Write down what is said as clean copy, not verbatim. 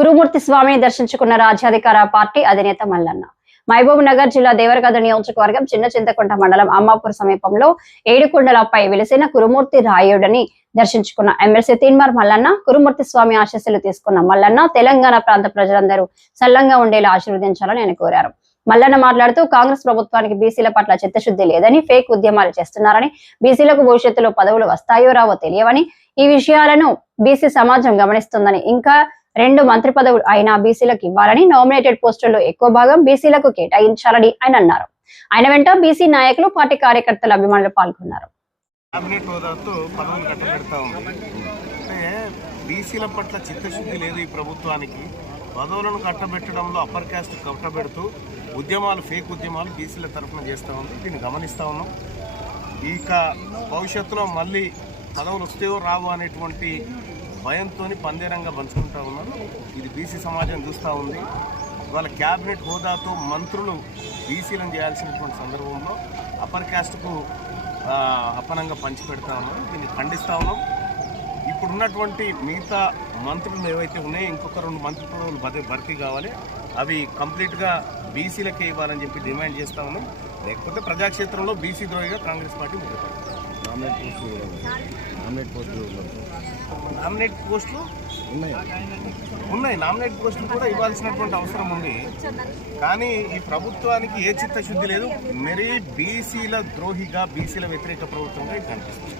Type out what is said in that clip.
గురుమూర్తి స్వామిని దర్శించుకున్న రాజ్యాధికార పార్టీ అధినేత మల్లన్న. మహబూబ్ నగర్ జిల్లా దేవరకద్ర నియోజకవర్గం చిన్న చింతకుంట మండలం అమ్మాపూర్ సమీపంలో ఏడుకొండలపై వెలిసిన గురుమూర్తి రాయుడని దర్శించుకున్న ఎమ్మెల్సీ తీన్మార్ మల్లన్న. గురుమూర్తి స్వామి ఆశీస్సులు తీసుకున్న మల్లన్న తెలంగాణ ప్రాంత ప్రజలందరూ సల్లంగా ఉండేలా ఆశీర్వదించాలని ఆయన కోరారు. మల్లన్న మాట్లాడుతూ కాంగ్రెస్ ప్రభుత్వానికి బీసీల పట్ల చిత్తశుద్ధి లేదని, ఫేక్ ఉద్యమాలు చేస్తున్నారని, బీసీలకు భవిష్యత్తులో పదవులు వస్తాయో రావో తెలియవని, ఈ విషయాలను బీసీ సమాజం గమనిస్తుందని, ఇంకా 2 మంత్రి పదవులు అయినా బీసీలకు ఇవ్వాలని, నామినేటెడ్ పోస్టుల్లో ఎక్కువ భాగం బీసీలకు కేటాయించాలని ఆయన అన్నారు. ఆయన వెంట బీసీ నాయకులు, పార్టీ కార్యకర్తల అభిమానులు పాల్గొన్నారు. బీసీల పట్ల చిత్తశుద్ధి లేదు ఈ ప్రభుత్వానికి. పదవులను కట్టబెట్టడంలో అప్పర్ క్యాస్ట్ కట్టబెడుతూ ఉద్యమాలు, ఫేక్ ఉద్యమాలు బీసీల తరఫున చేస్తూ ఉంది. దీన్ని గమనిస్తూ ఉన్నాం. ఇక భవిష్యత్తులో మళ్ళీ పదవులు వస్తేవో రావు అనేటువంటి భయంతో పందేరంగా పంచుకుంటూ ఉన్నారు. ఇది బీసీ సమాజం చూస్తూ ఉంది. ఇవాళ క్యాబినెట్ హోదాతో మంత్రులు బీసీలను చేయాల్సినటువంటి సందర్భంలో అప్పర్ క్యాస్ట్కు అప్పనంగా పంచిపెడతా ఉన్నారు. దీన్ని ఖండిస్తూ ఉన్నాం. ఇప్పుడున్నటువంటి మిగతా మంత్రులు ఏవైతే ఉన్నాయో ఇంకొక 2 మంత్రి పదవులు భర్తీ కావాలి. అవి కంప్లీట్గా బీసీలకే ఇవ్వాలని చెప్పి డిమాండ్ చేస్తూ ఉన్నాం. లేకపోతే ప్రజాక్షేత్రంలో బీసీ ద్రోహిగా కాంగ్రెస్ పార్టీ నామినేట్ పోస్టులు ఉన్నాయి. నామినేట్ పోస్టులు కూడా ఇవ్వాల్సినటువంటి అవసరం ఉంది. కానీ ఈ ప్రభుత్వానికి ఏ చిత్తశుద్ధి లేదు. మరీ బీసీల ద్రోహిగా, బీసీల వ్యతిరేక ప్రభుత్వంగా ఇది కనిపిస్తుంది.